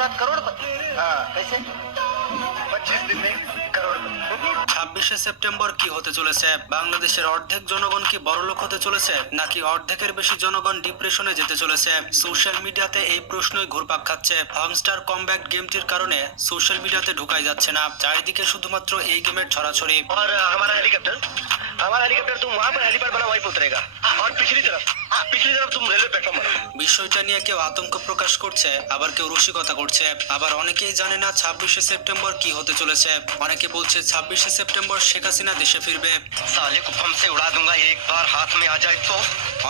रात करोड़पति। हाँ कैसे? 25 दिन में करोड़पति। 26শে সেপ্টেম্বর কি হতে চলেছে? বাংলাদেশের অর্ধেক জনগণ কি বড়লোক হতে চলেছে, নাকি অর্ধেকের বেশি জনগণ ডিপ্রেশনে যেতে চলেছে? সোশ্যাল মিডিয়াতে এই প্রশ্নই ঘুরপাক খাচ্ছে। হামস্টার কমব্যাক গেমটির কারণে সোশ্যাল মিডিয়াতে ঢোকাই যাচ্ছে না, চারিদিকে শুধুমাত্র এই গেমের ছড়াছড়ি। और हमारा हेलीकॉप्टर तुम वहाँ पर हेलीपैड बना वहीं पे उतरेगा और पिछली तरफ तुम रेलवे प्लेटफॉर्म बना। বিষয়টা নিয়ে কেউ আতঙ্ক প্রকাশ করছে, আবার কেউ রসিকতা করছে, আবার অনেকেই জানে না 26শে সেপ্টেম্বর কি হতে চলেছে। অনেকে বলছে 26শে সেপ্টেম্বর শেখ হাসিনা দেশে ফিরবে। साले को बम से उड़ा दूंगा एक बार हाथ में आ जाए तो।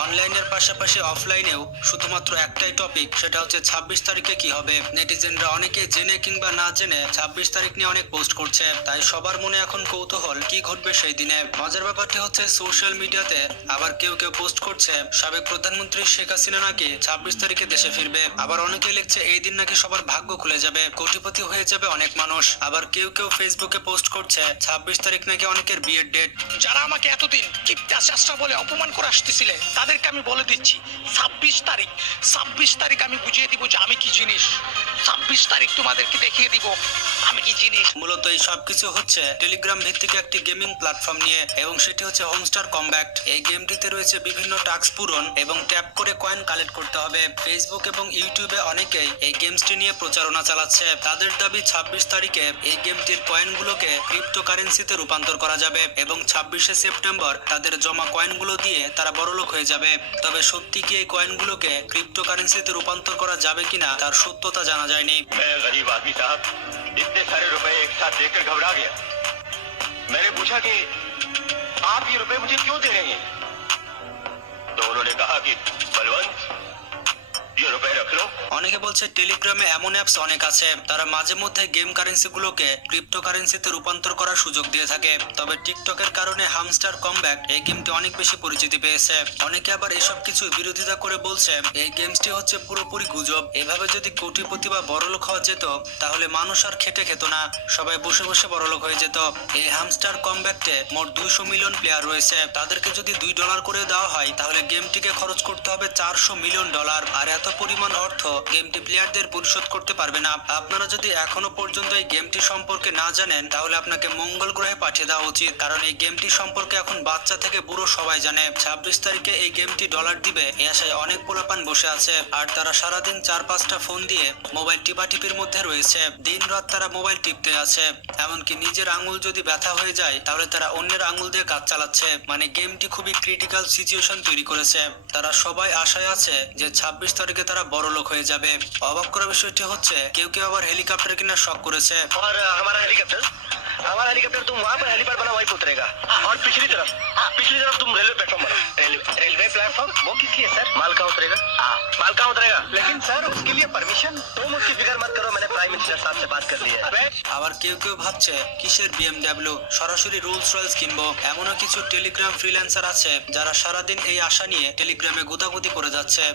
অনলাইনের পাশাপাশি অফলাইনেও শুধুমাত্র একটাই টপিক, সেটা হচ্ছে 26 তারিখে কি হবে। নেটিজেনরা অনেকে জেনে কিংবা না জেনে 26 তারিখ নিয়ে অনেক পোস্ট করছে, তাই সবার মনে এখন কৌতূহল কি ঘটবে সেই দিনে। মজার ব্যাপারটি হচ্ছে সোশ্যাল মিডিয়াতে আবার কেউ কেউ পোস্ট করছে সাবেক প্রধানমন্ত্রী শেখ হাসিনা নাকি 26 তারিখে দেশে ফিরবে। আবার অনেকে লিখছে এই দিন নাকি সবার ভাগ্য খুলে যাবে, কোটিপতি হয়ে যাবে অনেক মানুষ। আবার কেউ কেউ ফেসবুকে পোস্ট করছে 26 তারিখ নাকি অনেকের বিয়ের ডেট। যারা আমাকে এতদিন কিপটা চেষ্টা বলে অপমান করে আসতেছিলে তাদেরকে আমি বলে দিচ্ছি 26 তারিখ আমি বুঝিয়ে দিব যে আমি কি জিনিস। 26 তারিখ তোমাদেরকে দেখিয়ে দিব আমি কি জিনিস। মূলত এই সবকিছু হচ্ছে টেলিগ্রাম ভিত্তিক একটি গেমিং প্ল্যাটফর্ম নিয়ে, এবং সেটি হচ্ছে হোমস্টার কমব্যাক্ট। এই গেমটিতে রয়েছে বিভিন্ন টাস্ক পূরণ এবং ট্যাপ করে কয়েন কালেক্ট করতে হবে। ফেসবুক এবং ইউটিউবে অনেকেই এই গেমসটি নিয়ে প্রচারণা চালাচ্ছে। তাদের দাবি 26 তারিখে এই গেমটির কয়েনগুলোকে ক্রিপ্টোকারেন্সিতে রূপান্তর করা যাবে এবং 26শে সেপ্টেম্বর তাদের জমা কয়েনগুলো দিয়ে তারা বড়লোক হয়ে যাবে। তবে সত্যি কি এই কয়েনগুলোকে ক্রিপ্টোকারেন্সিতে রূপান্তর করা যাবে কিনা তার সত্যতা জানা যায়নি। मैं गरीब आदमी साहब इतने सारे रुपए एक साथ देकर घबरा गया। मैंने पूछा कि आप ये रुपए मुझे क्यों दे रहे हैं, तो उन्होंने कहा कि बलवंत ये रुपए रख लो। অনেকে বলছে টেলিগ্রামে এমন অ্যাপস অনেক আছে, তারা মাঝে মধ্যে গেম কারেন্সিগুলোকে ক্রিপ্টোকারেন্সিতে রূপান্তর করার সুযোগ দিয়ে থাকে। তবে টিকটকের কারণে হামস্টার কমব্যাক্ট এই গেমটি অনেক বেশি পরিচিতি পেয়েছে। অনেকে আবার এসব কিছু বিরোধিতা করে বলছে এই গেমসটি হচ্ছে পুরোপুরি গুজব। এভাবে যদি কোটিপতি বা বড়লোক হওয়া যেত তাহলে মানুষ আর খেটে খেত না, সবাই বসে বসে বড়লোক হয়ে যেত। এই হামস্টার কমব্যাক্টে মোট 200 মিলিয়ন প্লেয়ার রয়েছে। তাদেরকে যদি $2 করে দেওয়া হয় তাহলে গেমটিকে খরচ করতে হবে $400 মিলিয়ন। আর এত পরিমাণ অর্থ গেমটি প্লেয়ারদের পরিশোধ করতে পারবে না। আপনারা যদি এখনো পর্যন্ত এই গেমটি সম্পর্কে না জানেন তাহলে আপনাকে মঙ্গল গ্রহে পাঠিয়ে দেওয়া উচিত, কারণ এই গেমটি সম্পর্কে এখন বাচ্চা থেকে বুড়ো সবাই জানে। 26 তারিখে এই গেমটি ডলার দিবে এই আশায় অনেক পোলাপান বসে আছে, আর তারা সারাদিন 4-5টা ফোন দিয়ে মোবাইল টিপাটিপির মধ্যে রয়েছে। দিন রাত তারা মোবাইল টিপতে আছে, এমনকি নিজের আঙুল যদি ব্যথা হয়ে যায় তাহলে তারা অন্যের আঙুল দিয়ে কাজ চালাচ্ছে। মানে গেমটি খুবই ক্রিটিক্যাল সিচুয়েশন তৈরি করেছে। তারা সবাই আশায় আছে যে 26 তারিখে তারা বড়লোক হয়ে যাবে। অবাক করা বিষয়টি হচ্ছে কেউ কেউ আবার হেলিকপ্টার কেনার শখ করেছে। और हमारा हेलीकॉप्टर तुम वहाँ पर हेलीपैड बना वहीं पे उतरेगा और पिछली तरफ तुम रेलवे प्लेटफॉर्म बना। रेलवे प्लेटफॉर्म वो किस लिए सर? माल कहाँ उतरेगा? माल कहाँ उतरेगा? लेकिन सर उसके लिए परमिशन तुम उसकी फिक्र मत करो, मैंने प्राइम मिनिस्टर साहब से बात कर ली है। আবার কেউ কেউ ভাবছে কিসের BMW, সরাসরি রোলস রয়েস কিনবো। এমনও কিছু টেলিগ্রাম ফ্রিল্যান্সার আছে যারা সারাদিন এই আশা নিয়ে টেলিগ্রামে গুদাগুদি করে যাচ্ছে।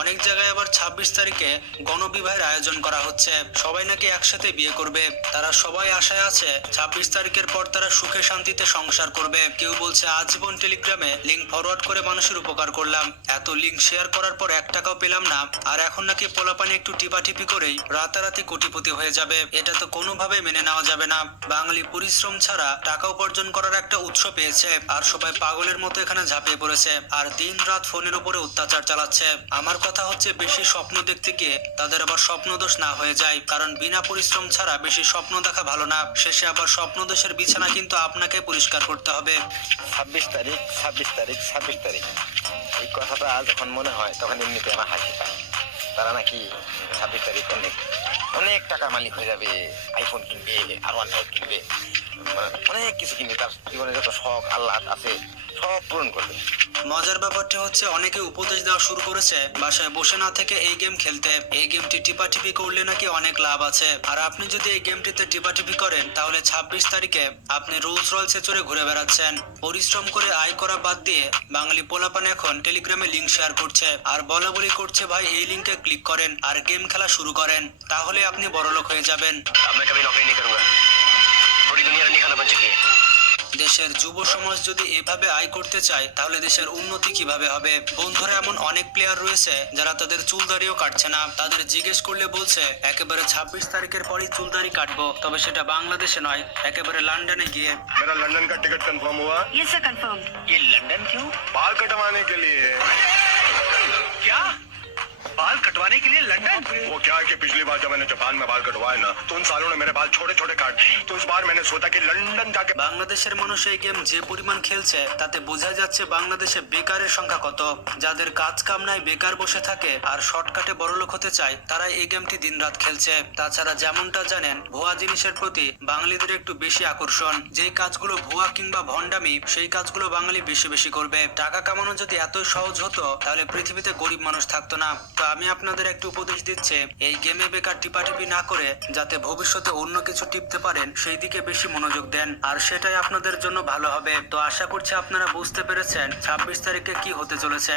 অনেক জায়গায় আবার 26 তারিখে গণবিবাহের আয়োজন করা হচ্ছে, সবাই নাকি একসাথে বিয়ে করবে। তারা সবাই আশায় আছে 26 তারিখের পর তারা সুখে শান্তিতে সংসার করবে। কেউ বলছে আজীবন টেলিগ্রামে লিঙ্ক ফরওয়ার্ড করে মানুষের উপকার করলাম, এত লিঙ্ক শেয়ার করার পর 1 টাকাও পেলাম না, আর এখন নাকি পোলাপানি একটু টিপাটিপি করেই রাতারাতি কোটিপতি হয়ে যাবে। এটা তো কোনোভাবে মেনে নেওয়া যাবে না। বাঙালি পরিশ্রম ছাড়া টাকা উপার্জন করার একটা উৎস পেয়েছে, আর সবাই পাগলের মতো এখানে ঝাঁপিয়ে পড়েছে আর দিন রাত ফোনের উপরে অত্যাচার চালাচ্ছে। আমার কথা হচ্ছে বেশি স্বপ্ন দেখতে গিয়ে তাদের আবার স্বপ্নদোষ না হয়ে যায়, কারণ বিনা পরিশ্রম ছাড়া বেশি স্বপ্ন দেখা ভালো না। শেষে আবার স্বপ্নদোষের বিছানা কিন্তু আপনাকে পরিষ্কার করতে হবে। 26 তারিখ এই কথাটা যখন মনে হয় তখন এমনিতে আমার হাসি পায়। তারা নাকি 26 তারিখ অনেক টাকার মালিক হয়ে যাবে, আইফোন কিনবে, আরো অনেক কিনবে, অনেক কিছু কিনবে, তার জীবনে যত শখ আল্লাহ আছে সব পূরণ করবে। মজার ব্যাপারটি হচ্ছে অনেকে উপদেশ দেওয়া শুরু করেছে বাসায় বসে না থেকে এই গেম খেলতে। এই গেমটি টিপাটিপি করলে নাকি অনেক লাভ আছে, আর আপনি যদি এই গেমটিতে টিপাটিপি করেন তাহলে 26 তারিখে আপনি রোলস রয়েসে চড়ে ঘুরে বেড়াচ্ছেন। পরিশ্রম করে আয় করা বাদ দিয়ে বাঙালি পোলাপান এখন টেলিগ্রামে লিঙ্ক শেয়ার করছে আর বলা বলি করছে ভাই এই লিঙ্কে ক্লিক করেন আর গেম খেলা শুরু করেন, তাহলে আপনি বড়লোক হয়ে যাবেন। अब मैं कभी नौकरी नहीं करूंगा, पूरी दुनिया रंडी खाना बन चुकी है। দেশের যুব সমাজ যদি এভাবে আয় করতে চায় তাহলে দেশের উন্নতি কিভাবে হবে? বন্ধুরা, এমন অনেক প্লেয়ার রয়েছে যারা তাদের চুলদাড়িও কাটছে না। তাদের জিজ্ঞেস করলে বলছে একেবারে 26 তারিখের পরই চুলদাড়ি কাটবো, তবে সেটা বাংলাদেশে নয়, একেবারে লন্ডনে গিয়ে। मेरा लंदन का टिकट कंफर्म हुआ। Yes sir confirm. ये लंदन क्यों? बाल कटवाने के लिए। क्या बाल कटवाने के लिए लंदन? वो क्या है कि पिछली बार जब मैंने जापान में बाल कटवाए ना, तो उन सालों ने मेरे बाल छोटे छोटे काट दिए। तो इस बार मैंने सोचा कि लंदन जाके বাংলাদেশের মানুষ এই গেম যে পরিমাণ খেলছে তাতে বোঝা যাচ্ছে বাংলাদেশে বেকারের সংখ্যা কত। যাদের কাজ কাম নাই, বেকার বসে থাকে আর শর্টকাটে বড়লোক হতে চায়, তারা এই গেমটি দিনরাত খেলছে। তাছাড়া যেমনটা জানেন, ভুয়া জিনিসের প্রতি বাঙালিদের একটু বেশি আকর্ষণ। যে কাজগুলো ভুয়া কিংবা ভণ্ডামি, সেই কাজগুলো বাঙালি বেশি বেশি করবে। টাকা কামানো যদি এতই সহজ হতো তাহলে পৃথিবীতে গরিব মানুষ থাকতো না। তো আমি আপনাদের একটু উপদেশ দিচ্ছি, এই গেমে বেকার টিপাটিপি না করে যাতে ভবিষ্যতে অন্য কিছু টিপতে পারেন সেই দিকে বেশি মনোযোগ দেন, আর সেটাই আপনাদের জন্য ভালো হবে। তো আশা করছি আপনারা বুঝতে পেরেছেন 26 তারিখে কি হতে চলেছে।